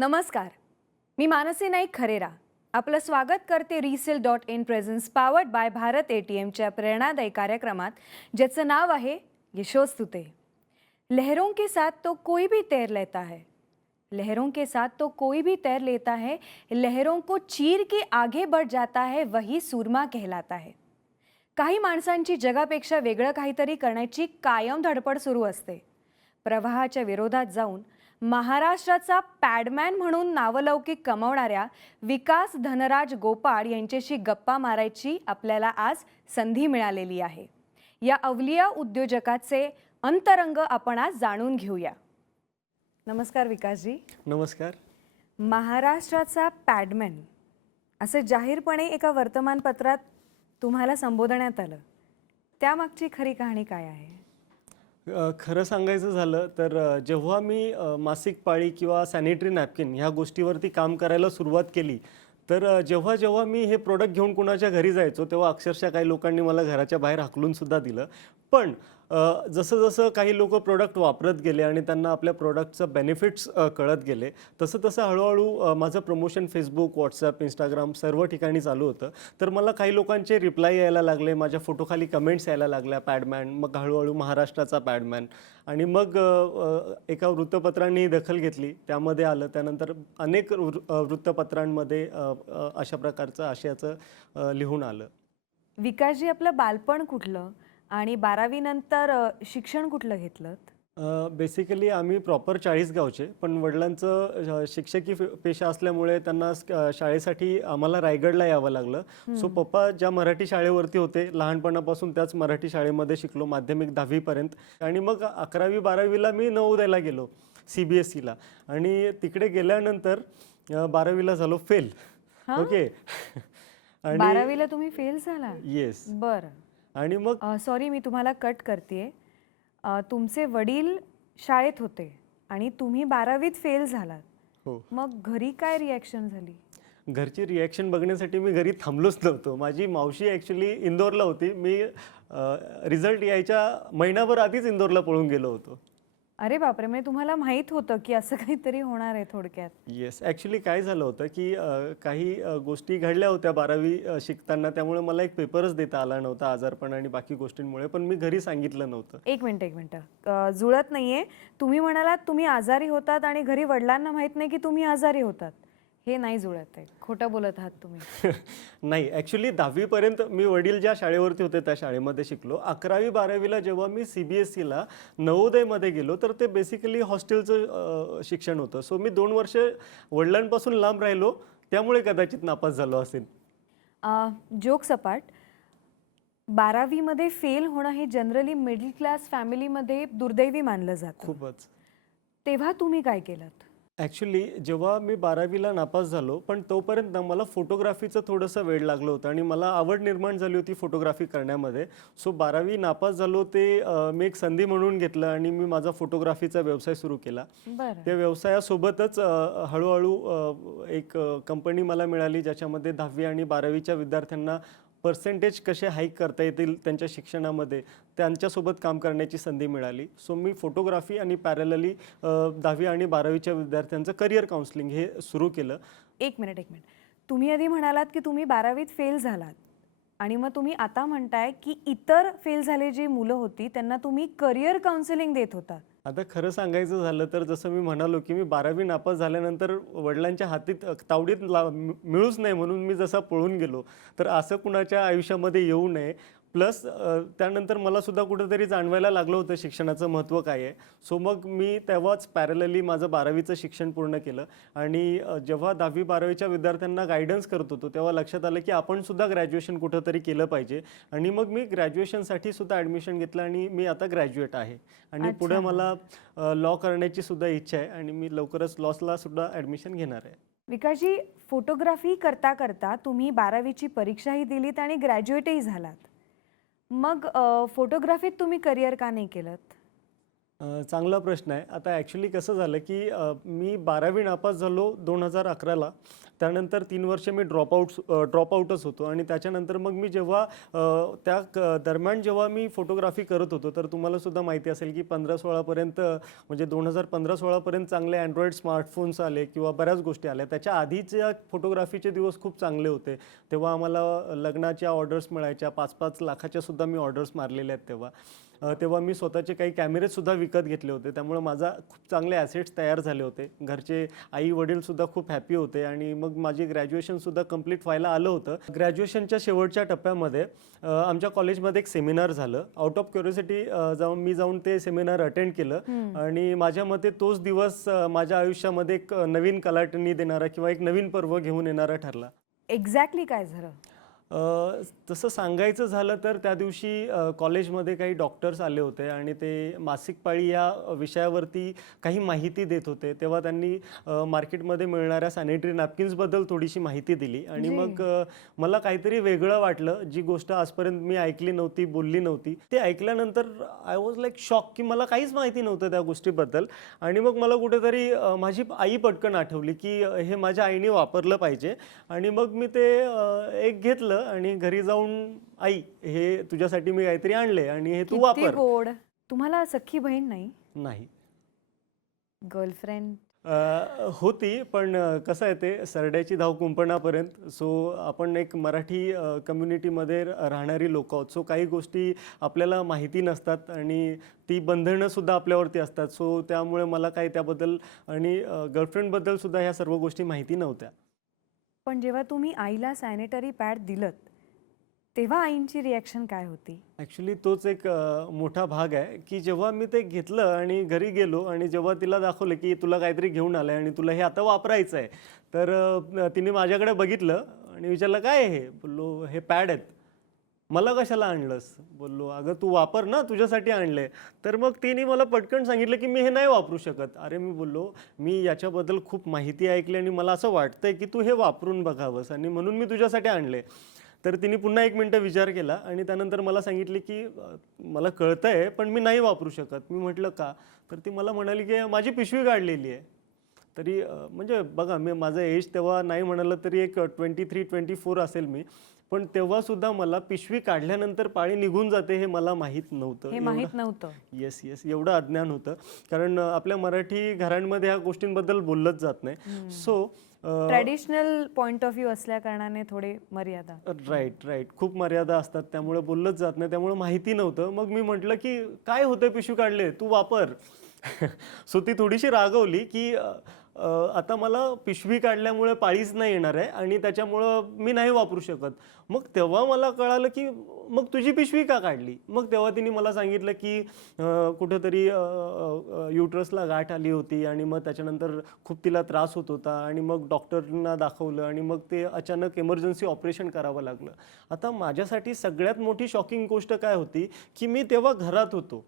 नमस्कार, मी मानसी नाईक खरेरा आपलं स्वागत करते resale.in प्रेझेंस पावर्ड बाय भारत ATMच्या प्रेरणादायी कार्यक्रमात ज्याचं नाव आहे यशोस्तुते। लहरों के साथ तो कोई भी तैर लेता है, लहरों के साथ तो कोई भी तैर लेता है, लहरों को चीर के आगे बढ़ जाता है, वही सूरमा कहलाता है। काही माणसांची जगापेक्षा वेगळं काहीतरी करण्याची कायम धडपड सुरू असते। प्रवाहाच्या विरोधात जाऊन महाराष्ट्राचा पॅडमॅन म्हणून नावलौकिक कमावणाऱ्या विकास धनराज गोपाळ यांच्याशी गप्पा मारायची आपल्याला आज संधी मिळालेली आहे। या अवलिया उद्योजकाचे अंतरंग आपण आज जाणून घेऊया। नमस्कार विकासजी। नमस्कार। महाराष्ट्राचा पॅडमॅन असे जाहीरपणे एका वर्तमानपत्रात तुम्हाला संबोधण्यात आलं, त्यामागची खरी कहाणी काय आहे? खरं सांगायचं झालं तर जेव्हा मी मासिक पाळी किंवा सॅनिटरी नॅपकिन ह्या गोष्टीवरती काम करायला सुरुवात केली, तर जेव्हा जेव्हा मी हे प्रोडक्ट घेऊन कुणाच्या घरी जायचो तेव्हा अक्षरशः काही लोकांनी मला घराच्या बाहेर हाकलून सुद्धा दिलं। पण जसं जसं काही लोक प्रोडक्ट वापरत गेले आणि त्यांना आपल्या प्रोडक्टचं बेनिफिट्स कळत गेले, तसं तसं हळूहळू माझं प्रमोशन फेसबुक, व्हॉट्सॲप, इंस्टाग्राम सर्व ठिकाणी चालू होतं। तर मला काही लोकांचे रिप्लाय यायला लागले, माझ्या फोटोखाली कमेंट्स यायला लागल्या पॅडमॅन, मग हळूहळू महाराष्ट्राचा पॅडमॅन, आणि मग एका वृत्तपत्रांनी दखल घेतली, त्यामध्ये आलं। त्यानंतर अनेक वृत्तपत्रांमध्ये अशा प्रकारचं आशयाचं लिहून आलं। विकासजी, आपलं बालपण कुठलं आणि 12वी नंतर शिक्षण कुठलं घेतलं? बेसिकली आम्ही प्रॉपर चाळीसगावचे, पण वडिलांचं शिक्षकी पेशा असल्यामुळे त्यांना शाळेसाठी आम्हाला रायगडला यावं लागलं। सो पप्पा ज्या मराठी शाळेवरती होते लहानपणापासून त्याच मराठी शाळेमध्ये शिकलो माध्यमिक 10वी पर्यंत, आणि मग 11वी 12वीला मी नवोदयला गेलो CBSEला, आणि तिकडे गेल्यानंतर 12वीला झालो फेल। ओके। आणि 12वीला तुम्ही फेल झाला? येस। बरं। आणि मग सॉरी मी तुम्हाला कट करते, तुमचे वडील शाळेत होते आणि तुम्ही 12वीत फेल झालात। हो। मग घरी काय रिॲक्शन झाली? घरची रिॲक्शन बघण्यासाठी मी घरी थांबलोच नव्हतो। माझी मावशी ॲक्च्युली इंदोरला होती, मी रिझल्ट यायच्या महिनाभर आधीच इंदोरला पळून गेलो होतो। अरे बापरे, म्हणजे तुम्हाला माहीत होतं की असं काहीतरी होणार आहे थोडक्यात? येस। ॲक्च्युली काय झालं होतं की काही गोष्टी घडल्या होत्या 12वी शिकताना, त्यामुळे मला एक पेपरच देता आला नव्हता आजारपण आणि बाकी गोष्टींमुळे, पण मी घरी सांगितलं नव्हतं। एक मिनिट जुळत नाहीये। तुम्ही म्हणालात तुम्ही आजारी होतात आणि घरी वडिलांना माहित नाही की तुम्ही आजारी होतात, हे नाही जुळत आहे, खोटं बोलत आहात तुम्ही। नाही, ॲक्च्युली 10वी पर्यंत मी वडील ज्या शाळेवरती होते त्या शाळेमध्ये शिकलो। 11वी 12वीला जेव्हा मी CBSEला नवोदयमध्ये गेलो तर ते बेसिकली हॉस्टेलचं शिक्षण होतं। सो मी 2 वर्ष वडिलांपासून लांब राहिलो, त्यामुळे कदाचित नापास झालो असेल। जोक सपाट, 12वी मध्ये फेल होणं हे जनरली मिडल क्लास फॅमिलीमध्ये दुर्दैवी मानलं जातं। खूपच। तेव्हा तुम्ही काय केलंत? ॲक्च्युली जेव्हा मी 12वीला नापास झालो, पण तोपर्यंत मला फोटोग्राफीचं थोडंसं वेड लागलं होतं आणि मला आवड निर्माण झाली होती फोटोग्राफी करण्यामध्ये। सो 12वी नापास झालो ते मी एक संधी म्हणून घेतलं आणि मी माझा फोटोग्राफीचा व्यवसाय सुरू केला। त्या व्यवसायासोबतच हळूहळू एक कंपनी मला मिळाली, ज्याच्यामध्ये 10वी आणि 12वीच्या विद्यार्थ्यांना पर्सेंटेज कसे हाईक करता येतील त्यांच्या शिक्षणामध्ये, त्यांच्यासोबत काम करण्याची संधी मिळाली। सो मी फोटोग्राफी आणि पॅरलली 10वी आणि 12वीच्या विद्यार्थ्यांचं करिअर काउन्सिलिंग हे सुरू केलं। एक मिनिट तुम्ही आधी म्हणालात की तुम्ही 12वीत फेल झालात आणि मग तुम्ही आता म्हणताय की इतर फेल झाले जी मुलं होती त्यांना तुम्ही करिअर काउन्सिलिंग देत होता। आता खरं सांगायचं झालं तर जसं मी म्हणालो की मी 12वी नापास झाल्यानंतर वडिलांच्या हातीत तावडीत मिळूच नाही म्हणून मी जसा पळून गेलो, तर असं कुणाच्या आयुष्यामध्ये येऊ नये। प्लस त्यानंतर मला सुद्धा कुठेतरी जाणवायला लागलं होतं शिक्षणाचं महत्त्व काय आहे। सो मग मी तेव्हाच पॅरलली माझं 12वीचं शिक्षण पूर्ण केलं, आणि जेव्हा 10वी 12वीच्या विद्यार्थ्यांना गायडन्स करत होतो तेव्हा लक्षात आलं की आपण सुद्धा ग्रॅज्युएशन कुठंतरी केलं पाहिजे, आणि मग मी ग्रॅज्युएशनसाठी सुद्धा ॲडमिशन घेतलं आणि मी आता ग्रॅज्युएट आहे, आणि पुढे मला लॉ करण्याची सुद्धा इच्छा आहे आणि मी लवकरच लॉसला सुद्धा ॲडमिशन घेणार आहे। विकासजी, फोटोग्राफी करता करता तुम्ही 12वीची परीक्षाही दिलीत आणि ग्रॅज्युएटही झालात, मग फोटोग्राफीत तुम्ही करिअर का नाही केलं? चांगला प्रश्न आहे. आता ॲक्च्युली कसं झालं, की मी 12वी नापास झालो 2011ला. त्यानंतर 3 वर्ष मी ड्रॉपआउटच होतो आणि त्याच्यानंतर मग मी जेव्हा दरम्यान जेव्हा मी फोटोग्राफी करत होतो, तर तुम्हाला सुद्धा माहिती असेल, की 15-16 पर्यंत म्हणजे 2015-16 पर्यंत चांगले अँड्रॉइड स्मार्टफोन्स आले किंवा बऱ्याच गोष्टी आल्या. त्याच्या आधीच्या फोटोग्राफीचे दिवस खूप चांगले होते. तेव्हा आम्हाला लग्नाच्या ऑर्डर्स मिळायच्या. 5-5 लाखाच्या सुद्धा मी ऑर्डर्स मारलेल्या आहेत तेव्हा. तेव्हा मी स्वतःचे काही कॅमेरेसुद्धा विकत घेतले होते. त्यामुळे माझा खूप चांगले ॲसेट्स तयार झाले होते. घरचे आई-वडीलसुद्धा खूप हॅपी होते आणि मग माझी ग्रॅज्युएशनसुद्धा कंप्लीट व्हायला आलं होतं. ग्रॅज्युएशनच्या शेवटच्या टप्प्यामध्ये आमच्या कॉलेजमध्ये एक सेमिनार झालं. आउट ऑफ क्युरिओसिटी मी जाऊन ते सेमिनार अटेंड केलं आणि माझ्या मते तोच दिवस माझ्या आयुष्यामध्ये एक नवीन कलाटणी देणारा किंवा एक नवीन पर्व घेऊन येणारा ठरला. एक्झॅक्टली काय झालं? तसं सांगायचं झालं तर त्या दिवशी कॉलेजमध्ये काही डॉक्टर्स आले होते आणि ते मासिक पाळी या विषयावरती काही माहिती देत होते. तेव्हा त्यांनी मार्केटमध्ये मिळणाऱ्या सॅनिटरी नॅपकिन्सबद्दल थोडीशी माहिती दिली आणि जी. मग मला काहीतरी वेगळं वाटलं. जी गोष्ट आजपर्यंत मी ऐकली नव्हती, बोलली नव्हती. ते ऐकल्यानंतर आय वॉज लाईक शॉक, की मला काहीच माहिती नव्हतं त्या गोष्टीबद्दल. आणि मग मला कुठेतरी माझी आई पटकन आठवली, की हे माझ्या आईने वापरलं पाहिजे. आणि मग मी ते एक घेतलं आणि घरी जाऊन, आई हे तुझ्यासाठी मी काहीतरी आणले आणि हे तू किती वापर. गोड. तुम्हाला सख्खी बहीण नाही? नाही. गर्लफ्रेंड? होती, पण कसं आहे ते सरड्याची धाव कुंपणापर्यंत. सो आपण एक मराठी कम्युनिटीमध्ये राहणारी लोकं आहोत. सो काही गोष्टी आपल्याला माहिती नसतात आणि ती बंधनंसुद्धा आपल्यावरती असतात. सो त्यामुळे मला काही त्याबद्दल आणि गर्लफ्रेंडबद्दल सुद्धा ह्या सर्व गोष्टी माहिती नव्हत्या. पण जेव्हा तुम्ही आईला सॅनिटरी पॅड दिलत, तेव्हा आईंची रिॲक्शन काय होती? ॲक्च्युली तोच एक मोठा भाग आहे, की जेव्हा मी ते घेतलं आणि घरी गेलो आणि जेव्हा तिला दाखवलं, की तुला काहीतरी घेऊन आलं आहे आणि तुला हे आता वापरायचं आहे. तर तिने माझ्याकडे बघितलं आणि विचारलं, "काय आहे हे?" बोललो, "हे पॅड आहेत." "मला कशाला आणलंस?" बोललो, "अगं तू वापर ना, तुझ्यासाठी आणले." तर मग तिने मला पटकन सांगितलं, की "मी हे नाही वापरू शकत." अरे मी बोललो, "मी याच्याबद्दल खूप माहिती ऐकली आणि मला असं वाटतंय, की तू हे वापरून बघावंस आणि म्हणून मी तुझ्यासाठी आणले." तर तिने पुन्हा 1 मिनिटं विचार केला आणि त्यानंतर मला सांगितले, की "मला कळतंय, पण मी नाही वापरू शकत." मी म्हटलं, "का?" तर ती मला म्हणाली, की "माझी पिशवी काढलेली आहे." तरी म्हणजे बघा, माझं एज तेव्हा नाही म्हणालं तरी एक 23-24 असेल मी. पण तेव्हासुद्धा मला पिशवी काढल्यानंतर पाळी निघून जाते हे मला माहीत नव्हतं. हे माहीत नव्हतं. Yes, yes. एवढं अज्ञान होतं. कारण आपल्या मराठी घरांमध्ये ह्या गोष्टींबद्दल बोललंच जात नाही. So traditional point of view असल्या कारणाने थोडे मर्यादा. Right, right. खूप मर्यादा असतात, त्यामुळे बोललंच जात नाही. त्यामुळे माहिती नव्हतं. मग मी म्हटलं, की "काय होतंय, पिशवी काढले, तू वापर." सो ती थोडीशी रागवली, की आता मला पिशवी काढल्यामुळे पाळीच नाही येणार आहे आणि त्याच्यामुळं मी नाही वापरू शकत." मग तेव्हा मला कळालं, की मग तुझी पिशवी का काढली? मग तेव्हा तिने मला सांगितलं, की कुठेतरी युटरसला गाठ आली होती आणि मग त्याच्यानंतर खूप तिला त्रास होत होता आणि मग डॉक्टरना दाखवलं आणि मग ते अचानक इमर्जन्सी ऑपरेशन करावं लागलं. आता माझ्यासाठी सगळ्यात मोठी शॉकिंग गोष्ट काय होती, की मी तेव्हा घरात होतो.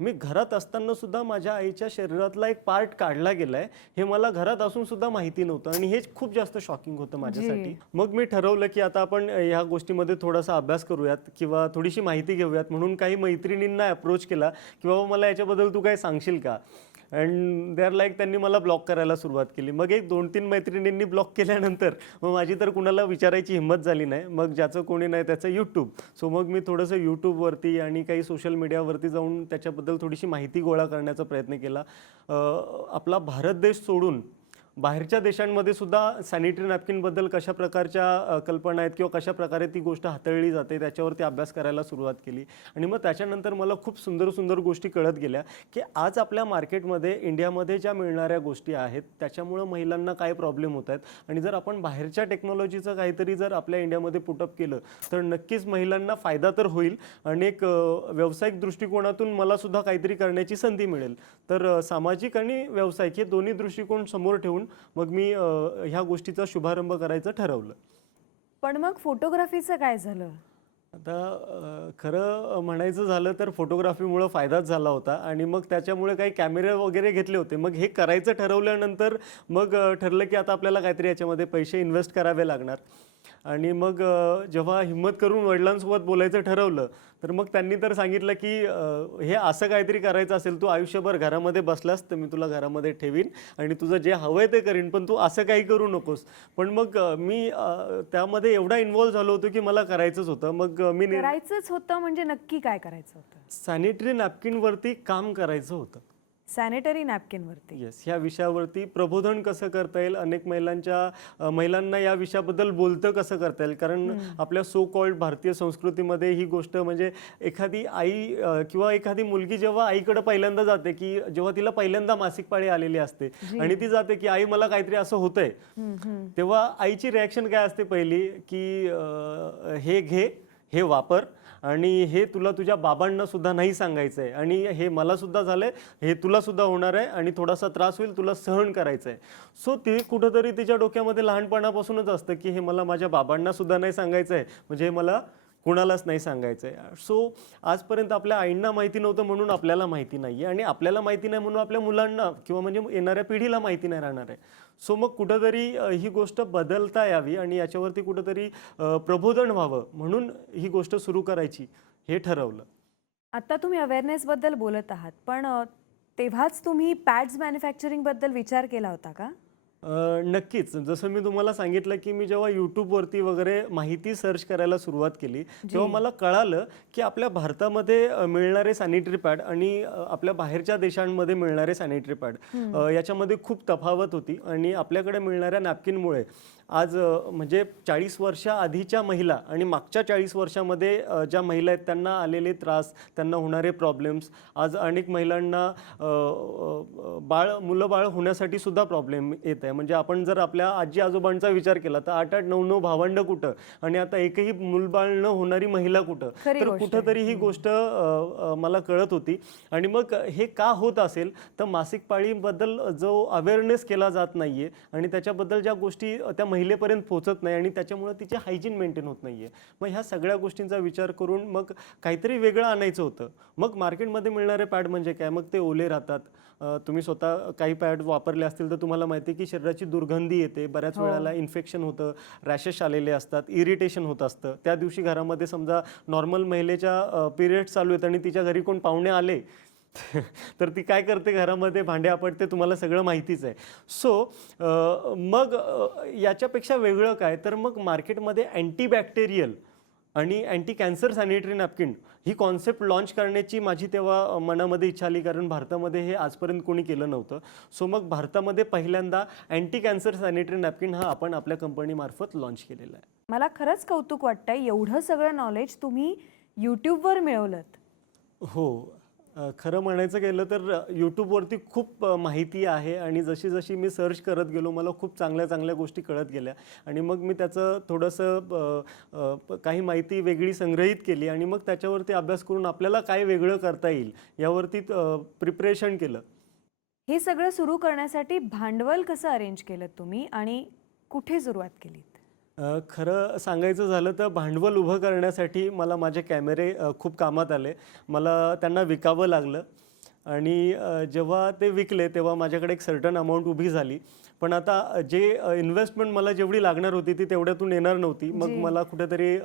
मी घरात असताना सुद्धा माझ्या आईच्या शरीरातला एक पार्ट काढला गेलाय हे मला घरात असून सुद्धा माहिती नव्हतं आणि हेच खूप जास्त शॉकिंग होतं माझ्यासाठी. मग मी ठरवलं, की आता आपण ह्या गोष्टीमध्ये थोडासा अभ्यास करूयात किंवा थोडीशी माहिती घेऊयात. म्हणून काही मैत्रिणींना अप्रोच केला, की बाबा मला याच्याबद्दल तू काय सांगशील का? अँड दे आर लाईक, त्यांनी मला ब्लॉक करायला सुरुवात केली. मग एक 2-3 मैत्रिणींनी ब्लॉक केल्यानंतर मग माझी तर कुणाला विचारायची हिंमत झाली नाही. मग ज्याचं कोणी नाही त्याचं यूट्यूब. सो मग मी थोडंसं यूट्यूबवरती आणि काही सोशल मीडियावरती जाऊन त्याच्याबद्दल थोडीशी माहिती गोळा करण्याचा प्रयत्न केला. आपला भारत देश सोडून बाहेरच्या देशांमध्ये सुद्धा सॅनिटरी नॅपकिनबद्दल कशा प्रकारच्या कल्पना आहेत किंवा कशा प्रकारे ती गोष्ट हाताळली जाते त्याच्यावरती अभ्यास करायला सुरुवात केली. आणि मग त्याच्यानंतर मला खूप सुंदर सुंदर गोष्टी कळत गेल्या, की आज आपल्या मार्केटमध्ये इंडियामध्ये ज्या मिळणाऱ्या गोष्टी आहेत त्याच्यामुळं महिलांना काय प्रॉब्लेम होत आहेत आणि जर आपण बाहेरच्या टेक्नॉलॉजीचं काहीतरी जर आपल्या इंडियामध्ये पुटअप केलं तर नक्कीच महिलांना फायदा तर होईल आणि एक व्यावसायिक दृष्टिकोनातून मला सुद्धा काहीतरी करण्याची संधी मिळेल. तर सामाजिक आणि व्यावसायिक हे दोन्ही दृष्टिकोन समोर ठेवून मग मी ह्या गोष्टीचा शुभारंभ करायचं ठरवलं. पण मग फोटोग्राफीचं काय झालं? आता खरं म्हणायचं झालं तर फोटोग्राफीमुळं फायदाच झाला होता आणि मग त्याच्यामुळे काही कॅमेरे वगैरे घेतले होते. मग हे करायचं ठरवल्यानंतर मग ठरलं, की आता आपल्याला काहीतरी याच्यामध्ये पैसे इन्व्हेस्ट करावे लागणार. आणि मग जेव्हा हिम्मत करून वडिलांसोबत बोलायचं ठरवलं तर मग त्यांनी तर सांगितलं की हे असं काहीतरी करायचं असेल तू आयुष्यभर घरामध्ये बसलास तर मी तुला घरामध्ये ठेवीन आणि तुझं जे हवंय ते करीन, पण तू असं काही करू नकोस. पण मग मी त्यामध्ये एवढा इन्व्हॉल्व झालो होतो की मला करायचंच होतं. मग मी करायचंच होतं म्हणजे नक्की काय करायचं होतं? सॅनिटरी नॅपकिनवरती काम करायचं होतं. सॅनिटरी नॅपकिनवरती. येस, ह्या विषयावरती प्रबोधन कसं करता येईल, अनेक महिलांना या विषयाबद्दल बोलतं कसं करता येईल. कारण आपल्या सो कॉल्ड भारतीय संस्कृतीमध्ये ही गोष्ट म्हणजे एखादी आई किंवा एखादी मुलगी जेव्हा आईकडे पहिल्यांदा जाते की जेव्हा तिला पहिल्यांदा मासिक पाळी आलेली असते आणि ती जाते की आई मला काहीतरी असं होतंय, तेव्हा आईची रिॲक्शन काय असते पहिली की हे घे, हे वापर आणि हे तुला तुझ्या बाबांना सुद्धा नाही सांगायचं आहे आणि हे मला सुद्धा झालंय, हे तुला सुद्धा होणार आहे आणि थोडासा त्रास होईल, तुला सहन करायचं आहे. सो ते कुठंतरी तिच्या डोक्यामध्ये लहानपणापासूनच असतं की हे मला माझ्या बाबांना सुद्धा नाही सांगायचं आहे, म्हणजे हे मला कुणालाच नाही सांगायचं आहे. सो आजपर्यंत आपल्या आईंना माहिती नव्हतं म्हणून आपल्याला माहिती नाही आहे आणि आपल्याला माहिती नाही म्हणून आपल्या मुलांना किंवा म्हणजे येणाऱ्या पिढीला माहिती नाही राहणार आहे. सो मग कुठंतरी ही गोष्ट बदलता यावी आणि याच्यावरती कुठंतरी प्रबोधन व्हावं म्हणून ही गोष्ट सुरू करायची हे ठरवलं. आता तुम्ही अवेअरनेसबद्दल बोलत आहात, पण तेव्हाच तुम्ही पॅड्स मॅन्युफॅक्चरिंगबद्दल विचार केला होता का? नक्कीच. जसं मी तुम्हाला सांगितलं की मी जेव्हा यूट्यूबवरती वगैरे माहिती सर्च करायला सुरुवात केली तेव्हा मला कळालं की आपल्या भारतामध्ये मिळणारे सॅनिटरी पॅड आणि आपल्या बाहेरच्या देशांमध्ये मिळणारे सॅनिटरी पॅड याच्यामध्ये खूप तफावत होती आणि आपल्याकडे मिळणाऱ्या नॅपकिनमुळे आज म्हणजे 40 वर्षा आधीच्या महिला आणि मागच्या 40 वर्षामध्ये ज्या महिला आहेत त्यांना आलेले त्रास, त्यांना होणारे प्रॉब्लेम्स, आज अनेक महिलांना मुलं बाळ होण्यासाठी सुद्धा प्रॉब्लेम येत आहे. म्हणजे आपण जर आपल्या आजी आजोबांचा विचार केला तर 8-8, 9-9 भावंड कुठं आणि आता एकही मूलबाळ न होणारी महिला कुठं. तर कुठंतरी ही गोष्ट मला कळत होती आणि मग हे का होत असेल तर मासिक पाळीबद्दल जो अवेअरनेस केला जात नाहीये आणि त्याच्याबद्दल ज्या गोष्टी त्या महिलेपर्यंत पोहोचत नाही आणि त्याच्यामुळे तिचे हायजीन मेंटेन होत नाहीये. मग ह्या सगळ्या गोष्टींचा विचार करून मग काहीतरी वेगळं आणायचं होतं. मग मार्केटमध्ये मिळणारे पॅड म्हणजे काय, मग ते ओले राहतात. तुम्ही स्वतः काही पॅड वापरले असतील तर तुम्हाला माहिती आहे की शरीराची दुर्गंधी येते, बऱ्याच वेळेला इन्फेक्शन होतं, रॅशेस आलेले असतात, इरिटेशन होत असतं. त्या दिवशी घरामध्ये समजा नॉर्मल महिलेच्या पिरियड्स चालू आहेत आणि तिच्या घरी कोण पाहुणे आले तर ती काय करते, घरामध्ये भांडे आपटते, तुम्हाला सगळं माहितीच आहे. सो मग याच्यापेक्षा वेगळं काय तर मग मार्केटमध्ये अँटीबॅक्टेरियल आणि अँटी कॅन्सर सॅनिटरी नॅपकिन ही कॉन्सेप्ट लॉन्च करण्याची माझी तेव्हा मनामध्ये इच्छा आली, कारण भारतामध्ये हे आजपर्यंत कोणी केलं नव्हतं. सो मग भारतामध्ये पहिल्यांदा अँटी कॅन्सर सॅनिटरी नॅपकिन हा आपण आपल्या कंपनीमार्फत लॉन्च केलेला आहे. मला खरंच कौतुक वाटतंय, एवढं सगळं नॉलेज तुम्ही यूट्यूबवर मिळवलंत. हो. खरं म्हणायचं गेलं तर यूट्यूबवरती खूप माहिती आहे आणि जशी जशी मी सर्च करत गेलो मला खूप चांगल्या चांगल्या गोष्टी कळत गेल्या आणि मग मी त्याचं थोडंसं काही माहिती वेगळी संग्रहित केली आणि मग त्याच्यावरती अभ्यास करून आपल्याला काय वेगळं करता येईल यावरती प्रिपरेशन केलं. हे सगळं सुरू करण्यासाठी भांडवल कसं अरेंज केलं तुम्ही आणि कुठे सुरुवात केलीत? खरं सांगायचं झालं तर भांडवल उभं करण्यासाठी मला माझे कॅमेरे खूप कामात आले. मला त्यांना विकावं लागलं आणि जेव्हा ते विकले तेव्हा माझ्याकडे एक सर्टन अमाऊंट उभी झाली. पण आता जे इन्व्हेस्टमेंट मला जेवढी लागणार होती ती तेवढ्यातून येणार नव्हती. मग मला कुठेतरी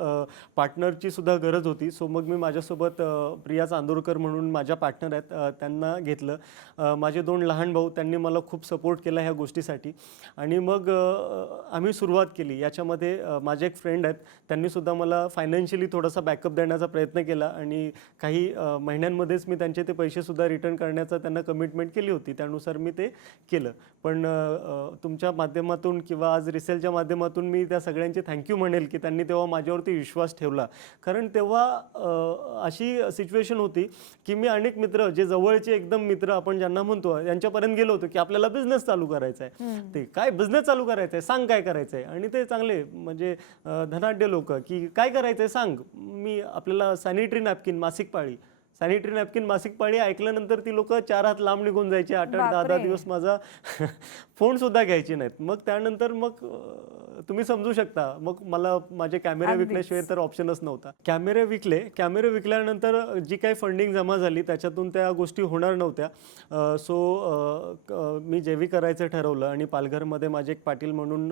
पार्टनरची सुद्धा गरज होती. सो मग मी माझ्यासोबत प्रिया चांदोरकर म्हणून माझ्या पार्टनर आहेत त्यांना घेतलं. माझे 2 लहान भाऊ त्यांनी मला खूप सपोर्ट केला ह्या गोष्टीसाठी आणि मग आम्ही सुरुवात केली. याच्यामध्ये माझे एक फ्रेंड आहेत त्यांनीसुद्धा मला फायनान्शियली थोडासा बॅकअप देण्याचा प्रयत्न केला आणि काही महिन्यांमध्येच मी त्यांचे ते पैसेसुद्धा रिटर्न करण्याचा त्यांना कमिटमेंट केली होती. त्यानुसार मी ते केलं. पण तुमच्या माध्यमातून किंवा आज रिसेलच्या माध्यमातून मी त्या सगळ्यांचे थँक्यू म्हणेल की त्यांनी तेव्हा माझ्यावरती विश्वास ठेवला. कारण तेव्हा अशी सिच्युएशन होती की मी अनेक मित्र जे जवळचे एकदम मित्र आपण ज्यांना म्हणतो यांच्यापर्यंत गेलो होतो की आपल्याला बिझनेस चालू करायचा आहे. ते काय बिझनेस चालू करायचा आहे, सांग काय करायचं आहे. आणि ते चांगले म्हणजे धनाढ्य लोक की काय करायचं आहे सांग, मी आपल्याला सॅनिटरी नॅपकिन मासिक पाळी सॅनिटरी नॅपकिन मासिक पाळी ऐकल्यानंतर ती लोक 4 हात लांब निघून जायचे, 8-8 10-10 बापरे. दिवस माझा फोन सुद्धा घ्यायची नाहीत. मग त्यानंतर मग तुम्ही समजू शकता, मग मला माझे कॅमेरे विकल्याशिवाय तर ऑप्शनच नव्हता. कॅमेरे विकल्यानंतर जी काही फंडिंग जमा झाली त्याच्यातून त्या गोष्टी होणार नव्हत्या. मी जेवी करायचं ठरवलं आणि पालघरमध्ये माझे एक पाटील म्हणून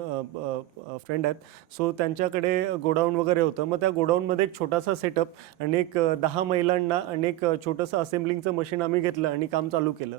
फ्रेंड आहेत. सो त्यांच्याकडे गोडाऊन वगैरे होतं. मग त्या गोडाऊनमध्ये एक छोटासा सेटअप आणि एक 10 महिलांना आणि एक छोटंसं असेंब्लिंगचं मशीन आम्ही घेतलं आणि काम चालू केलं.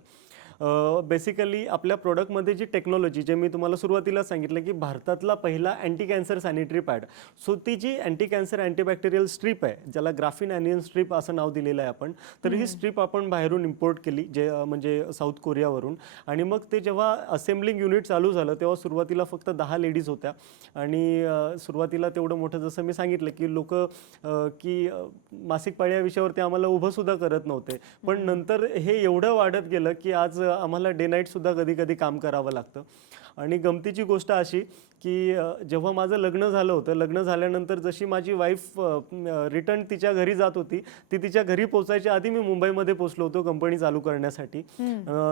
बेसिकली आपल्या प्रोडक्टमध्ये जी टेक्नॉलॉजी, जे मी तुम्हाला सुरुवातीला सांगितलं की भारतातला पहिला anti cancer sanitary pad, so ती जी अँटी कॅन्सर अँटीबॅक्टेरियल स्ट्रीप आहे, ज्याला ग्राफिन ॲनियन स्ट्रीप असं नाव दिलेलं आहे आपण, तर ही स्ट्रीप आपण बाहेरून इम्पोर्ट केली, जे म्हणजे साऊथ कोरियावरून. आणि मग ते जेव्हा असेंब्लिंग युनिट चालू झालं तेव्हा सुरुवातीला फक्त 10 लेडीज होत्या. आणि सुरुवातीला तेवढं मोठं, जसं मी सांगितलं की लोक की मासिक पाळी या विषयावरती आम्हाला उभंसुद्धा करत नव्हते. पण नंतर हे एवढं वाढत गेलं की आज आम्हाला डे नाईटसुद्धा कधी कधी काम करावं लागतं. आणि गमतीची गोष्ट अशी की जेव्हा माझं लग्न झालं होतं, लग्न झाल्यानंतर जशी माझी वाईफ रिटर्न तिच्या घरी जात होती, ती तिच्या घरी पोचायच्या आधी मी मुंबईमध्ये पोचलो होतो कंपनी चालू करण्यासाठी.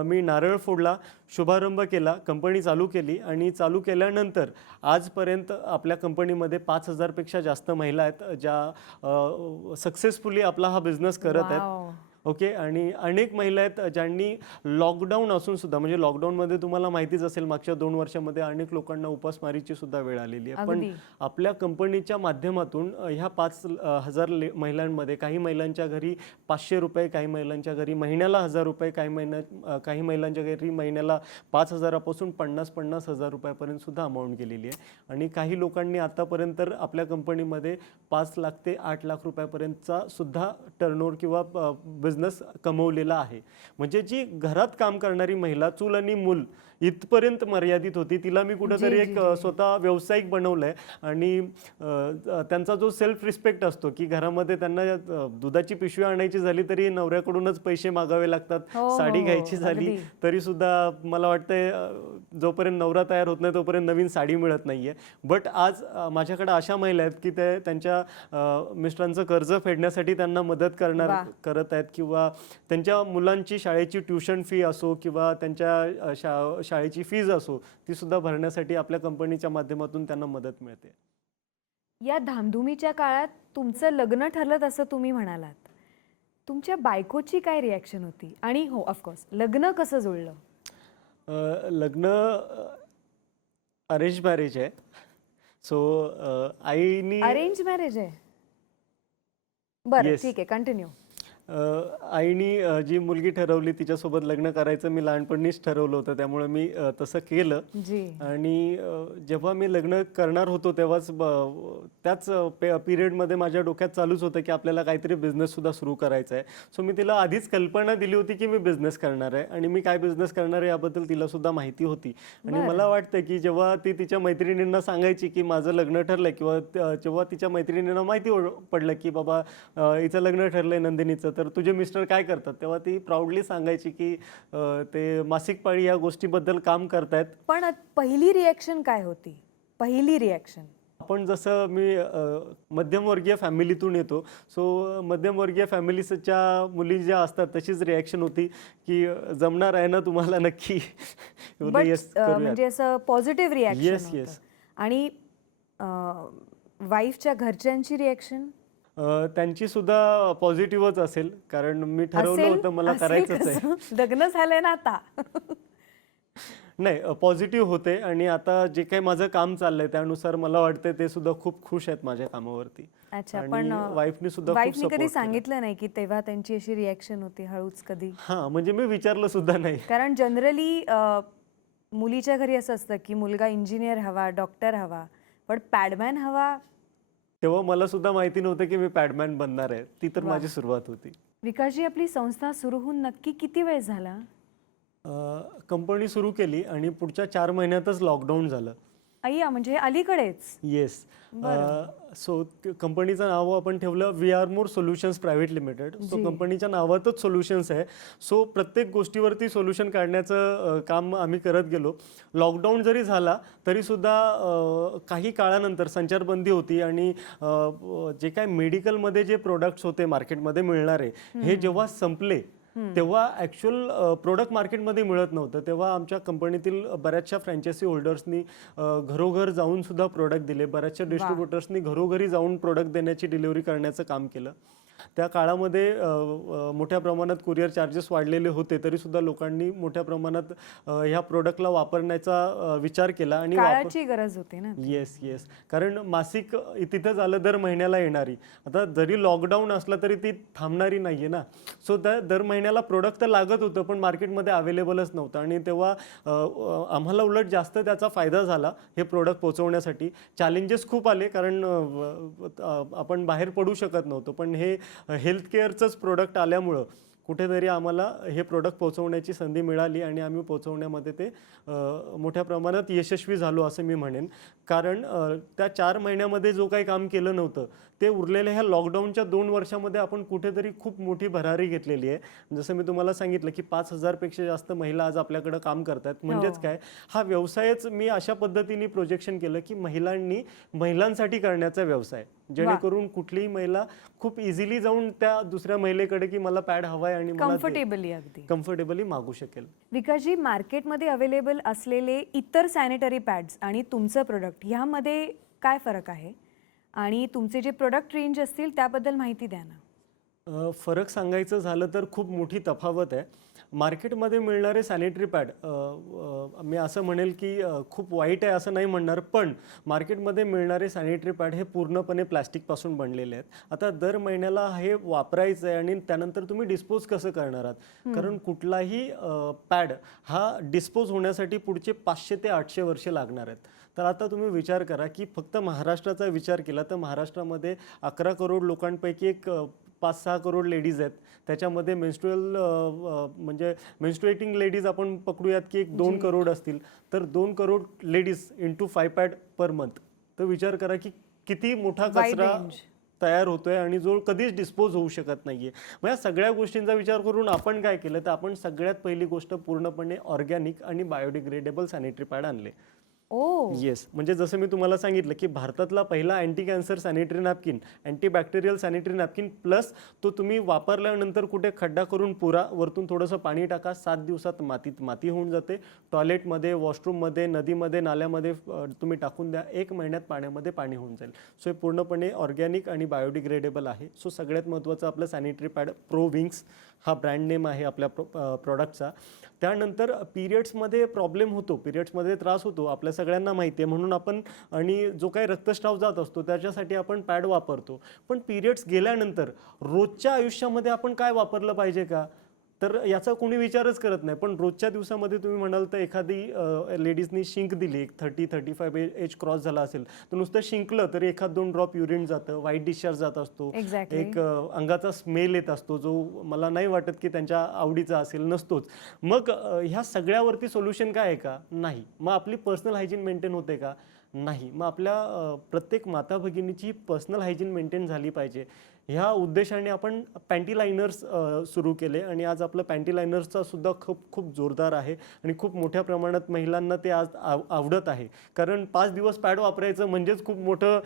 मी नारळ फोडला, शुभारंभ केला, कंपनी चालू केली आणि चालू केल्यानंतर आजपर्यंत आपल्या कंपनीमध्ये 5,000 पेक्षा जास्त महिला आहेत ज्या सक्सेसफुली आपला हा बिझनेस करत आहेत. वाव. ओके. आणि अनेक महिला आहेत ज्यांनी लॉकडाऊन असून सुद्धा, म्हणजे लॉकडाऊनमध्ये तुम्हाला माहितीच असेल मागच्या 2 वर्षामध्ये अनेक लोकांना उपासमारीची सुद्धा वेळ आलेली आहे. पण अगदी. आपल्या कंपनीच्या माध्यमातून ह्या 5,000 महिलांमध्ये काही महिलांच्या घरी 500 रुपये, काही महिलांच्या घरी महिन्याला 1,000 रुपये, काही महिलांच्या घरी महिन्याला 5,000पासून 50,000 रुपयापर्यंत सुद्धा अमाऊंट गेलेली आहे. आणि काही लोकांनी आतापर्यंत आपल्या कंपनीमध्ये 5 लाख ते 8 लाख रुपयापर्यंतचा सुद्धा टर्नओव्हर किंवा बिझनेस कमवलेला आहे. म्हणजे जी घरात काम करणारी महिला, चूल आणि मूल इथपर्यंत मर्यादित होती, तिला मी कुठेतरी एक स्वतः व्यावसायिक बनवलंय. आणि त्यांचा जो सेल्फ रिस्पेक्ट असतो की घरामध्ये त्यांना दुधाची पिशवी आणायची झाली तरी नवऱ्याकडूनच पैसे मागावे लागतात, हो, साडी हो, घ्यायची झाली अगदी. तरी सुद्धा मला वाटतंय जोपर्यंत नवरा तयार होत नाही तोपर्यंत नवीन साडी मिळत नाहीये. बट आज माझ्याकडे अशा महिला आहेत की ते त्यांच्या मिस्टरांचं कर्ज फेडण्यासाठी त्यांना मदत करत आहेत, किंवा त्यांच्या मुलांची शाळेची ट्युशन फी असो किंवा त्यांच्या शाळेची फीज असो, ती सुद्धा भरण्यासाठी आपल्या कंपनीच्या माध्यमातून त्यांना मदत मिळते. या धामधुमीच्या काळात तुमचं लग्न ठरलं तसं तुम्ही म्हणालात. तुमच्या बायकोची काय रिॲक्शन होती? आणि हो, ऑफकोर्स लग्न कसं जुळलं? लग्न अरेंज मॅरेज आहे. सो आईनी अरेंज मॅरेज आहे? बरं, येस. ठीक आहे, कंटिन्यू. आईनी जी मुलगी ठरवली तिच्यासोबत लग्न करायचं मी लहानपणीच ठरवलं होतं, त्यामुळे मी तसं केलं. जी. आणि जेव्हा मी लग्न करणार होतो तेव्हाच त्याच पिरियडमध्ये माझ्या डोक्यात चालूच होतं की आपल्याला काहीतरी बिझनेससुद्धा सुरू करायचा आहे. सो मी तिला आधीच कल्पना दिली होती की मी बिझनेस करणार आहे आणि मी काय बिझनेस करणार आहे याबद्दल तिलासुद्धा माहिती होती. आणि मला वाटतं की जेव्हा ती तिच्या मैत्रिणींना सांगायची की माझं लग्न ठरलं, किंवा जेव्हा तिच्या मैत्रिणींना माहिती पडलं की बाबा हिचं लग्न ठरलंय नंदिनीचं, तर तुझे मिस्टर काय करतात, तेव्हा ती प्राऊडली सांगायची की ते मासिक पाळी या गोष्टीबद्दल काम करतायत. पण पहिली रिॲक्शन काय होती? पहिली रिॲक्शन? आपण जसं मी मध्यमवर्गीय फॅमिलीतून येतो, सो मध्यमवर्गीय फॅमिलीच्या मुली ज्या असतात तशीच रिॲक्शन होती की जमणार आहे ना तुम्हाला नक्की. म्हणजे असं पॉझिटिव्ह रिॲक्शन येस होतं. येस. आणि वाईफच्या घरच्यांची रिॲक्शन? त्यांची सुद्धा पॉझिटिव्हच असेल, कारण मी ठरवलं होतं मला करायचंच आहे. लग्न झालंय ना आता. नाही, पॉझिटिव्ह होते. आणि आता जे काही माझं काम चाललंय त्यानुसार मला वाटतं ते सुद्धा खूप खुश आहेत माझ्या कामावरती. अच्छा. आणि पण वाईफनी सुद्धा खूप वाईफनी support कधी केला. सांगितलं नाही की तेव्हा त्यांची अशी रिॲक्शन होती हळूच कधी? हां, म्हणजे मी विचारलं सुद्धा नाही. कारण जनरली मुलीच्या घरी असं असतं की मुलगा इंजिनियर हवा, डॉक्टर हवा, पण पॅडमॅन हवा. तेव्हा मला सुद्धा माहिती नव्हतं की मी पॅडमॅन बनणार आहे. ती तर माझी सुरुवात होती. विकासजी, आपली संस्था सुरू होऊन नक्की किती वेळ झाला? कंपनी सुरू केली आणि पुढच्या 4 महिन्यातच लॉकडाऊन झालं. अय्या, म्हणजे अलीकडेच. येस. सो कंपनीचं नाव आपण ठेवलं we are more solutions private limited. So जी. कंपनीच्या नावातच सोल्युशन्स आहे. सो प्रत्येक गोष्टीवरती सोल्युशन काढण्याचं काम आम्ही करत गेलो. लॉकडाऊन जरी झाला तरीसुद्धा काही काळानंतर संचारबंदी होती आणि जे काय मेडिकलमध्ये जे प्रोडक्ट्स होते मार्केटमध्ये मिळणारे, हे जेव्हा संपले तेव्हा ॲक्च्युअल प्रोडक्ट मार्केटमध्ये मिळत नव्हतं. तेव्हा आमच्या कंपनीतील बऱ्याचशा फ्रँचायसी होल्डर्सनी घरोघर जाऊन सुद्धा प्रोडक्ट दिले. बऱ्याचशा डिस्ट्रीब्युटर्सनी घरोघरी जाऊन प्रोडक्ट देण्याची डिलिव्हरी करण्याचं काम केलं. त्या काळामध्ये मोठ्या प्रमाणात कुरिअर चार्जेस वाढलेले होते, तरीसुद्धा लोकांनी मोठ्या प्रमाणात ह्या प्रोडक्टला वापरण्याचा विचार केला आणि काळाची गरज होती ना. Yes yes. कारण मासिक तिथं झालं दर महिन्याला येणारी. आता जरी लॉकडाऊन असला तरी ती थांबणारी नाही आहे ना. सो दर महिन्याला प्रोडक्ट तर लागत होतं पण मार्केटमध्ये अवेलेबलच नव्हतं आणि तेव्हा आम्हाला उलट जास्त त्याचा फायदा झाला हे प्रोडक्ट पोहोचवण्यासाठी. चॅलेंजेस खूप आले कारण आपण बाहेर पडू शकत नव्हतो, पण हे हेल्थकेअरचंच प्रोडक्ट आल्यामुळं कुठेतरी आम्हाला हे प्रोडक्ट पोहोचवण्याची संधी मिळाली आणि आम्ही पोहोचवण्यामध्ये ते मोठ्या प्रमाणात यशस्वी झालो असं मी म्हणेन. कारण त्या 4 महिन्यामध्ये जो काही काम केलं नव्हतं ते उरलेल्या ह्या लॉकडाऊनच्या 2 वर्षामध्ये आपण कुठेतरी खूप मोठी भरारी घेतलेली आहे. जसं मी तुम्हाला सांगितलं की 5,000पेक्षा जास्त महिला आज आपल्याकडं काम करतात. म्हणजेच काय, हा व्यवसायच मी अशा पद्धतीने प्रोजेक्शन केलं की महिलांसाठी करण्याचा व्यवसाय, जेणेकरून कुठलीही महिला खूप इझिली जाऊन त्या दुसऱ्या महिलेकडे की मला पॅड हवाय आणि कम्फर्टेबली मागू शकेल. विकासजी, मार्केटमध्ये अवेलेबल असलेले इतर सॅनिटरी पॅड्स आणि तुमचं प्रोडक्ट यामध्ये काय फरक आहे आणि तुमचे जे प्रोडक्ट रेंज असतील त्याबद्दल माहिती द्या ना. फरक सांगायचं झालं तर खूप मोठी तफावत आहे. मार्केटमध्ये मिळणारे सॅनिटरी पॅड मी असं म्हणेल की खूप वाईट आहे असं नाही म्हणणार, पण मार्केटमध्ये मिळणारे सॅनिटरी पॅड हे पूर्णपणे प्लॅस्टिकपासून बनलेले आहेत. आता दर महिन्याला हे वापरायचं आहे आणि त्यानंतर तुम्ही डिस्पोज कसं करणार आहात? कारण कुठलाही पॅड हा डिस्पोज होण्यासाठी पुढचे 500 ते 800 वर्षे लागणार आहेत. तर आता तुम्ही विचार करा की फक्त महाराष्ट्राचा विचार केला तर महाराष्ट्रामध्ये 11 करोड लोकांपैकी एक 5-6 करोड लेडीज आहेत. त्याच्यामध्ये म्हणजे मेन्स्ट्रुएटिंग लेडीज आपण पकडूयात की एक 2 करोड असतील. तर 2 crore ladies into 5 pad per month. तर विचार करा की किती मोठा कचरा तयार होतोय आणि जो कधीच डिस्पोज होऊ शकत नाहीये. मग या सगळ्या गोष्टींचा विचार करून आपण काय केलं तर आपण सगळ्यात पहिली गोष्ट पूर्णपणे ऑर्गॅनिक आणि बायोडिग्रेडेबल सॅनिटरी पॅड आणले. येस. म्हणजे जसं मी तुम्हाला सांगितलं की भारतातला पहिला anti cancer sanitary napkin, antibacterial sanitary napkin, plus तो तुम्ही वापरल्यानंतर कुठे खड्डा करून पुरा, वरतून थोडंसं पाणी टाका, 7 दिवसात माती होऊन जाते. टॉयलेटमध्ये, वॉशरूममध्ये, नदीमध्ये, नाल्यामध्ये तुम्ही टाकून द्या, 1 महिन्यात पाण्यामध्ये पाणी होऊन जाईल. सो हे पूर्णपणे ऑर्गॅनिक आणि बायोडिग्रेडेबल आहे. सो सगळ्यात महत्त्वाचं आपलं सॅनिटरी पॅड प्रो विंग्स हा ब्रँड नेम आहे आपल्या प्रॉडक्टचा. त्यानंतर पिरियड्समध्ये प्रॉब्लेम होतो, पिरियड्समध्ये त्रास होतो, आपल्या सगळ्यांना माहिती आहे, म्हणून आपण आणि जो काही रक्तस्राव जात असतो त्याच्यासाठी आपण पॅड वापरतो. पण पिरियड्स गेल्यानंतर रोजच्या आयुष्यामध्ये आपण काय वापरलं पाहिजे का, तर याचा कोणी विचारच करत नाही. पण रोजच्या दिवसामध्ये तुम्ही म्हणाल तर एखादी लेडीजनी शिंक दिली, एक 30-35 एज क्रॉस झाला असेल तर नुसतं शिंकलं तरी 1-2 ड्रॉप युरिन जातं, व्हाईट डिस्चार्ज जात असतो, एक अंगाचा स्मेल येत असतो जो मला नाही वाटत की त्यांच्या आवडीचा असेल, नसतोच. मग ह्या सगळ्यावरती सोल्युशन काय आहे का? नाही. मग आपली पर्सनल हायजीन मेंटेन होते का? नाही. मग आपल्या प्रत्येक माता भगिनीची पर्सनल हायजीन मेंटेन झाली पाहिजे. ह्या उद्देशाने आपण पॅन्टी लायनर्स सुरू केले आणि आज आपलं पॅन्टी लायनर्सचा सुद्धा खूप जोरदार आहे आणि खूप मोठ्या प्रमाणात महिलांना ते आज आवडत आहे. कारण 5 दिवस पॅड वापरायचं म्हणजेच खूप मोठं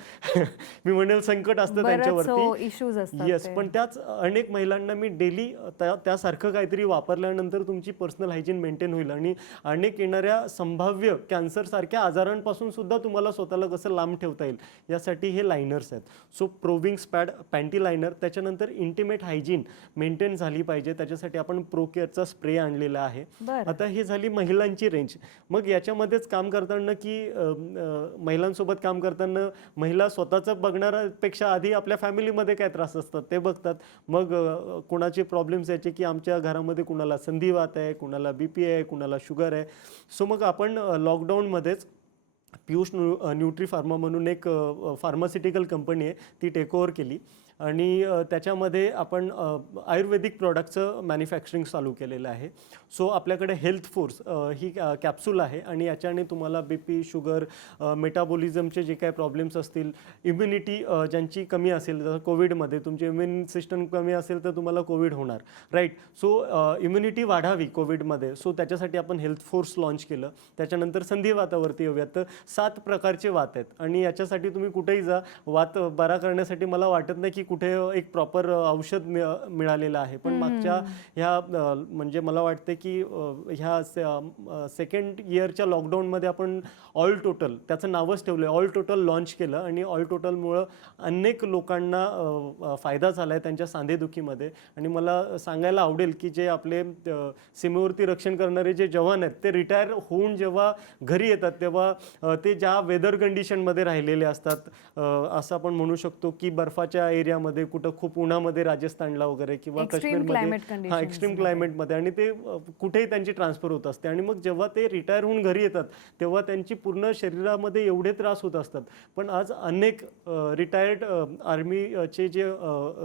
मी म्हणेल संकट असतं त्यांच्यावरती. येस. पण त्याच अनेक महिलांना मी डेली त्यासारखं काहीतरी वापरल्यानंतर तुमची पर्सनल हायजीन मेंटेन होईल आणि अनेक येणाऱ्या संभाव्य कॅन्सरसारख्या आजारांपासून सुद्धा तुम्हाला स्वतःला कसं लांब ठेवता येईल यासाठी हे लायनर्स आहेत. सो प्रोविंग्स पॅड, पॅन्टी लायनर. त्याच्यानंतर इंटिमेट हायजीन मेंटेन झाली पाहिजे, त्याच्यासाठी आपण प्रोकेअरचा स्प्रे आणलेला आहे. आता ही झाली महिलांची रेंज. मग याच्यामध्येच काम करताना की महिलांसोबत काम करताना महिला स्वतःचं बघणाऱ्यापेक्षा आधी आपल्या फॅमिलीमध्ये काय त्रास असतात ते बघतात. मग कुणाचे प्रॉब्लेम्स याचे की आमच्या घरामध्ये कुणाला संधिवात आहे, कुणाला BP आहे, कुणाला शुगर आहे. सो मग आपण लॉकडाऊनमध्येच पियुष न्यूट्री फार्मा म्हणून एक फार्मास्युटिकल कंपनी आहे ती टेक ओव्हर केली आणि त्याच्यामध्ये आपण आयुर्वेदिक प्रॉडक्टचं मॅन्युफॅक्चरिंग चालू केलेलं आहे. सो आपल्याकडे हेल्थ फोर्स ही कॅप्सूल आहे आणि याच्याने तुम्हाला BP, शुगर, मेटाबॉलिझमचे जे काही प्रॉब्लेम्स असतील, इम्युनिटी ज्यांची कमी असेल, जसं कोविडमध्ये तुमची इम्युन सिस्टम कमी असेल तर तुम्हाला कोविड होणार, राईट. सो इम्युनिटी वाढावी कोविडमध्ये, सो त्याच्यासाठी आपण हेल्थ फोर्स लॉन्च केलं. त्याच्यानंतर संधिवातावरती येऊयात. तर 7 प्रकारचे वात आहेत आणि याच्यासाठी तुम्ही कुठेही जा, वात बरा करण्यासाठी मला वाटत नाही की कुठे एक प्रॉपर औषध मिळालेलं आहे. पण मागच्या ह्या म्हणजे मला वाटते की ह्या सेकंड इयरच्या लॉकडाऊनमध्ये आपण ऑल टोटल, त्याचं नावच ठेवलं आहे, ऑल टोटल लॉन्च केलं आणि ऑल टोटलमुळं अनेक लोकांना फायदा झाला आहे त्यांच्या सांधेदुखीमध्ये. आणि मला सांगायला आवडेल की जे आपले सीमेवरती रक्षण करणारे जे जवान आहेत ते रिटायर होऊन जेव्हा घरी येतात तेव्हा ते ज्या वेदर कंडिशनमध्ये राहिलेले असतात, असं आपण म्हणू शकतो की बर्फाच्या एरियामध्ये, कुठं खूप उन्हामध्ये राजस्थानला वगैरे किंवा काश्मीरमध्ये, एक्स्ट्रीम क्लायमेटमध्ये, आणि ते कुठेही त्यांची ट्रान्सफर होत असते. आणि मग जेव्हा ते रिटायर होऊन घरी येतात तेव्हा त्यांची पूर्ण शरीरामध्ये एवढे त्रास होत असतात. पण आज अनेक रिटायर्ड आर्मीचे जे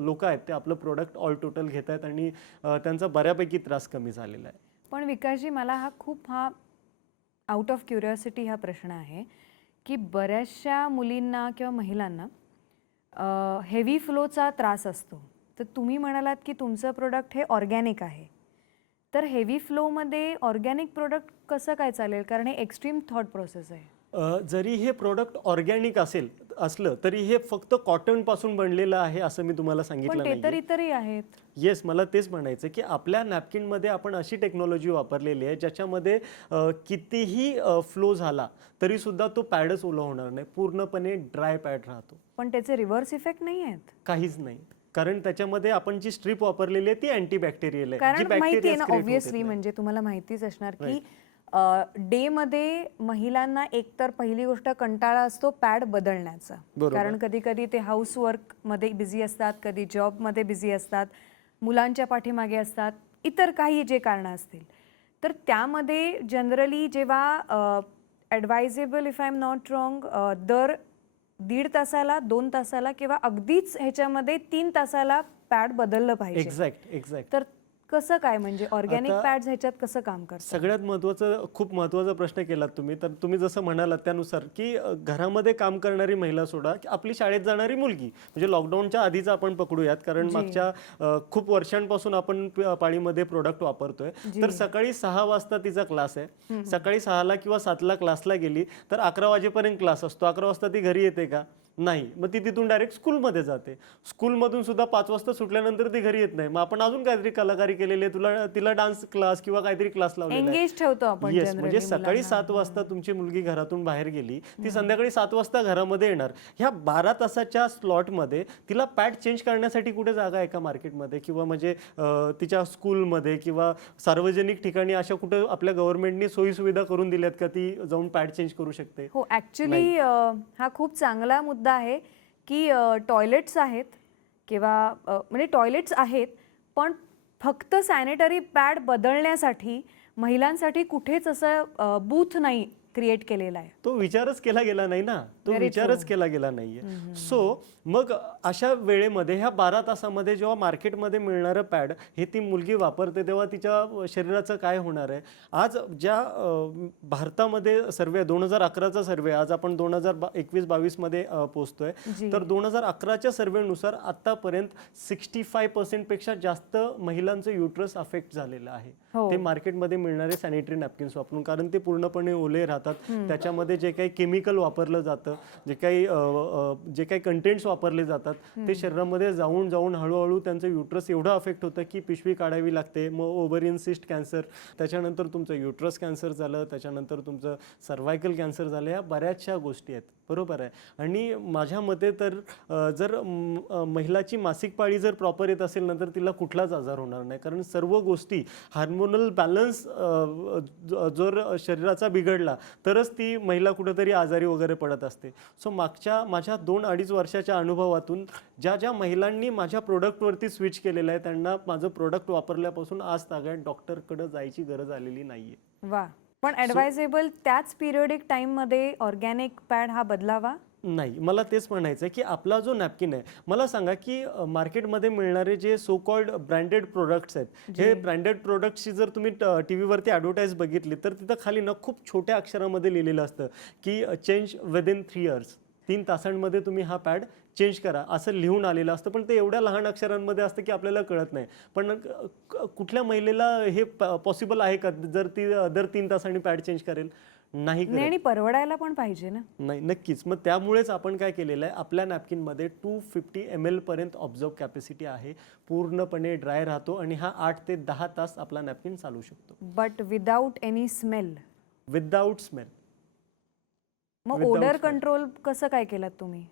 लोक आहेत ते आपलं प्रोडक्ट ऑल टोटल घेत आहेत आणि त्यांचा बऱ्यापैकी त्रास कमी झालेला आहे. पण विकासजी, मला हा आउट ऑफ क्युरिओसिटी हा प्रश्न आहे की बऱ्याचशा मुलींना किंवा महिलांना हेवी फ्लोचा त्रास असतो. तर तुम्ही म्हणालात की तुमचं प्रोडक्ट हे ऑर्गॅनिक आहे, तर हेवी फ्लोमध्ये ऑर्गॅनिक प्रोडक्ट कसं काय चालेल? कारण हे एक्स्ट्रीम थॉट प्रोसेस आहे. जरी हे प्रोडक्ट ऑर्गॅनिक असलं तरी हे फक्त कॉटनपासून बनलेलं आहे असं मी तुम्हाला सांगितलं पण ते तर नाही. इतरही आहेत. येस, मला तेच म्हणायचं की आपल्या नॅपकिनमध्ये आपण अशी टेक्नॉलॉजी वापरलेली आहे ज्याच्यामध्ये कितीही फ्लो झाला तरी सुद्धा तो पॅडच ओला होणार नाही, पूर्णपणे ड्राय पॅड राहतो. पण त्याचे रिव्हर्स इफेक्ट नाही आहेत? काहीच नाही, कारण त्याच्यामध्ये आपण जी स्ट्रीप वापरलेली आहे ती अँटीबॅक्टेरियल आहे. कारण माहिती आहे ना, ऑब्व्हियसली, म्हणजे तुम्हाला माहितीच असणार की डे मध्ये महिलांना एकतर पहिली गोष्ट कंटाळा असतो पॅड बदलण्याचा. कारण कधी कधी ते हाऊसवर्क मध्ये बिझी असतात, कधी जॉब मध्ये बिझी असतात, मुलांच्या पाठीमागे असतात, इतर काही जे कारणं असतील. तर त्यामध्ये जनरली जेव्हा advisable, if I am not wrong, दर 1.5 तासाला, 2 तासाला किंवा अगदीच ह्याच्यामध्ये 3 तासाला पॅड बदललं पाहिजे. एक्झॅक्ट. तर कसं काय, म्हणजे ऑर्गॅनिक पॅड्स ह्याच्यात कसं काम करतात? सगळ्यात महत्त्वाचं, खूप महत्त्वाचा प्रश्न केलात तुम्ही. तर तुम्ही जसं म्हणालात त्यानुसार की घरामध्ये काम करणारी महिला सोडा, की आपली शाळेत जाणारी मुलगी, म्हणजे लॉकडाऊनच्या आधीच आपण पकडूयात, कारण मागच्या खूप वर्षांपासून आपण पाळीमध्ये प्रोडक्ट वापरतोय. तर सकाळी 6 वाजता तिचा क्लास आहे, सकाळी 6ला किंवा 7ला क्लासला गेली तर 11 वाजेपर्यंत क्लास असतो. 11 वाजता ती घरी येते का? नाही. मग ती तिथून डायरेक्ट स्कूलमध्ये जाते. स्कूलमधून सुद्धा 5 वाजता सुटल्यानंतर ती घरी येत नाही. मग आपण अजून काहीतरी कलाकारी केलेली आहे, तिला डान्स क्लास किंवा काहीतरी क्लास लावलेला आहे. एंगेज ठेवतो आपण. येस, म्हणजे सकाळी 7 वाजता तुमची मुलगी घरातून बाहेर गेली, ती संध्याकाळी 7 वाजता घरामध्ये येणार. ह्या 12 तासाच्या स्लॉटमध्ये तिला पॅड चेंज करण्यासाठी कुठे जागा आहे का मार्केटमध्ये, किंवा म्हणजे तिच्या स्कूलमध्ये किंवा सार्वजनिक ठिकाणी अशा कुठे आपल्या गव्हर्नमेंटने सोयीसुविधा करून दिल्यात का ती जाऊन पॅड चेंज करू शकते? हो, ॲक्च्युली हा खूप चांगला मुद्दा आहे की टॉयलेट्स आहेत किंवा म्हणजे टॉयलेट्स आहेत, पण फक्त सॅनिटरी पॅड बदलण्यासाठी महिलांसाठी कुठेच असं बूथ नाही क्रिएट केलेला आहे. तो विचारच केला गेला नाही ना, तो विचारच केला गेला नाहीये. सो मग अशा वेळेमध्ये ह्या 12 तासामध्ये जेव्हा मार्केटमध्ये मिळणारं पॅड हे ती मुलगी वापरते तेव्हा तिच्या शरीराचं काय होणार आहे? आज ज्या भारतामध्ये सर्वे 2011चा सर्वे, आज आपण 2021-22 मध्ये पोहोचतोय, तर 2011च्या सर्वेनुसार आतापर्यंत 65% पेक्षा जास्त महिलांचं युट्रस अफेक्ट झालेलं आहे ते मार्केटमध्ये मिळणारे सॅनिटरी नॅपकिन्स वापरून. कारण ते पूर्णपणे ओले राहतात, त्याच्यामध्ये जे काही केमिकल वापरलं जातं, जे काही कंटेंट्स वापरले जातात ते शरीरामध्ये जाऊन जाऊन हळूहळू त्यांचं युट्रस एवढं अफेक्ट होतं की पिशवी काढावी लागते. मग ओव्हरियन सिस्ट कॅन्सर, त्याच्यानंतर तुमचं युट्रस कॅन्सर झालं, त्याच्यानंतर तुमचं सर्व्हायकल कॅन्सर झालं. या बऱ्याचशा गोष्टी आहेत, बरोबर आहे. आणि माझ्या मते तर जर महिलाची मासिक पाळी जर प्रॉपर येत असेल ना तर तिला कुठलाच आजार होणार नाही, कारण सर्व गोष्टी, हार्मोनल बॅलन्स जर शरीराचा बिघडला तरच ती महिला कुठेतरी आजारी वगैरे पडत असते. सो मागच्या माझ्या 2-2.5 वर्षाच्या अनुभवातून ज्या महिलांनी माझ्या प्रोडक्टवरती स्विच केलेलं आहे त्यांना माझं प्रोडक्ट वापरल्यापासून आज तागायत डॉक्टरकडे जायची गरज आलेली नाहीये. वा. पण ॲडवायझेबल त्याच पिरियडिक टाइममध्ये ऑर्गॅनिक पॅड हा बदलावा? नाही, मला तेच म्हणायचं आहे की आपला जो नॅपकिन आहे, मला सांगा की मार्केटमध्ये मिळणारे जे सो कॉल्ड ब्रँडेड प्रोडक्ट्स आहेत, हे ब्रँडेड प्रोडक्ट्सची जर तुम्ही टी व्हीवरती ॲडव्हर्टाईज बघितली तर तिथं खाली ना खूप छोट्या अक्षरामध्ये लिहिलेलं असतं की चेंज विदिन 3 इयर्स, 3 तासांमध्ये तुम्ही हा पॅड चेंज करा असं लिहून आलेलं असतं. पण ते एवढ्या लहान अक्षरांमध्ये असतं की आपल्याला कळत नाही. पण कुठल्या महिलेला हे पॉसिबल आहे का जर ती दर 3 तासांनी पॅड चेंज करेल? नाही नाही, आणि परवडायला पण पाहिजे ना. नाही, नक्कीच. मग त्यामुळेच आपण काय केलेलं आहे, आपल्या नॅपकिनमध्ये 250 ml पर्यंत ऑब्झर्व कॅपॅसिटी आहे. पूर्णपणे ड्राय राहतो आणि हा 8 ते 10 तास आपला नॅपकिन चालू शकतो. But without any smell. Without smell. मग Without ओडर smell. कंट्रोल कसं काय केलात तुम्ही?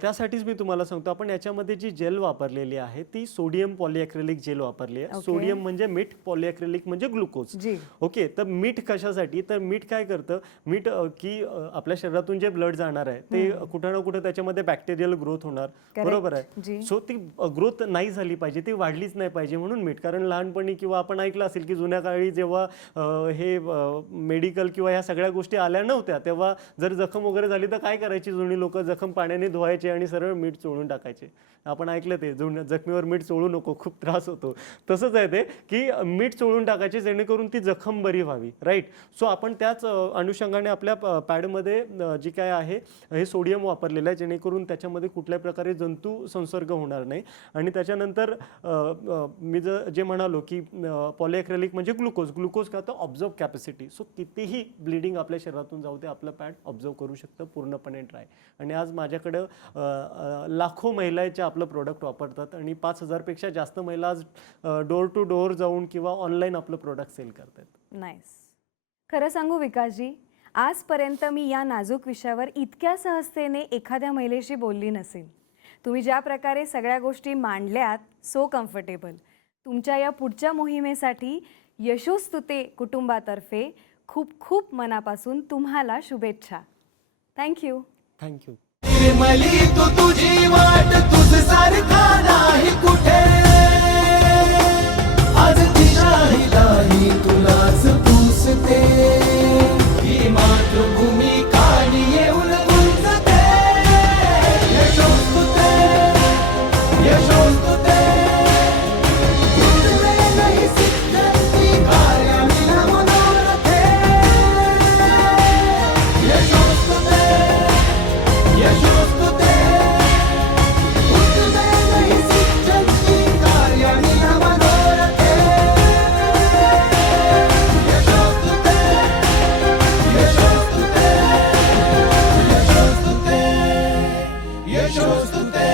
त्यासाठीच मी तुम्हाला सांगतो, आपण याच्यामध्ये जी जेल वापरलेली आहे ती सोडियम पॉलिॲक्रिलिक जेल वापरली आहे. Okay. सोडियम म्हणजे मीठ, पॉलिॲक्रिलिक म्हणजे ग्लुकोज. जी. ओके, तर मीठ कशासाठी? तर मीठ काय करतं, मीठ की आपल्या शरीरातून जे ब्लड जाणार आहे ते कुठं ना कुठं त्याच्यामध्ये बॅक्टेरियल ग्रोथ होणार. Correct. बरोबर जी. आहे. सो ती ग्रोथ नाही झाली पाहिजे, ती वाढलीच नाही पाहिजे म्हणून मीठ. कारण लहानपणी किंवा आपण ऐकलं असेल की जुन्या काळी जेव्हा हे मेडिकल किंवा ह्या सगळ्या गोष्टी आल्या नव्हत्या, तेव्हा जर जखम वगैरे झाली तर काय करायची जुनी लोक? जखम पाण्याने धुवायचे आणि सरळ मीठ चोळून टाकायचे. आपण ऐकलं ते, जखमीवर मीठ चोळू नको, खूप त्रास होतो. तसंच आहे ते की मीठ चोळून टाकायचे जेणेकरून ती जखम बरी व्हावी. राईट. सो आपण त्याच अनुषंगाने आपल्या पॅडमध्ये जी काय आहे हे सोडियम वापरलेलं आहे जेणेकरून त्याच्यामध्ये कुठल्या प्रकारे जंतू संसर्ग होणार नाही. आणि त्याच्यानंतर मी जे म्हणालो की पॉलिॲक्रिलिक म्हणजे ग्लुकोज. ग्लुकोज का तर ऑब्झर्व कॅपॅसिटी. सो कितीही ब्लिडिंग आपल्या शरीरातून जाऊ दे, आपलं पॅड ऑब्झर्व करू शकतं पूर्णपणे ड्राय. आणि आज माझ्याकडं लाखो महिलांच्या आपलं प्रोडक्ट वापरतात आणि 5,000 पेक्षा जास्त महिला आज डोर टू डोअर जाऊन किंवा ऑनलाईन आपलं प्रोडक्ट सेल करतात. नाईस. खरं सांगू विकासजी, आजपर्यंत मी या नाजूक विषयावर इतक्या सहजतेने एखाद्या महिलेशी बोलली नसेल. तुम्ही ज्या प्रकारे सगळ्या गोष्टी मांडल्यात, सो कम्फर्टेबल. तुमच्या या पुढच्या मोहिमेसाठी यशोस्तुते कुटुंबातर्फे खूप खूप मनापासून तुम्हाला शुभेच्छा. थँक्यू. थँक्यू. निर्मली तू तुझी वाट, तुझ सारखा नाही कुठे. आज दिशाही तुलाच पुसते, ही मातृभूमी काळी येऊन गुंजते. यशोस्तुते, यशोस्तुते. तुझे नाही सिद्धंती कार्यामी मनोरथे. यशोस्तुते, यशोस्तुते. तुझे नाही सिद्धंती कार्यामी मनोरथे. यशोस्तुते, यशोस्तुते, यशोस्तुते, यशोस्तुते.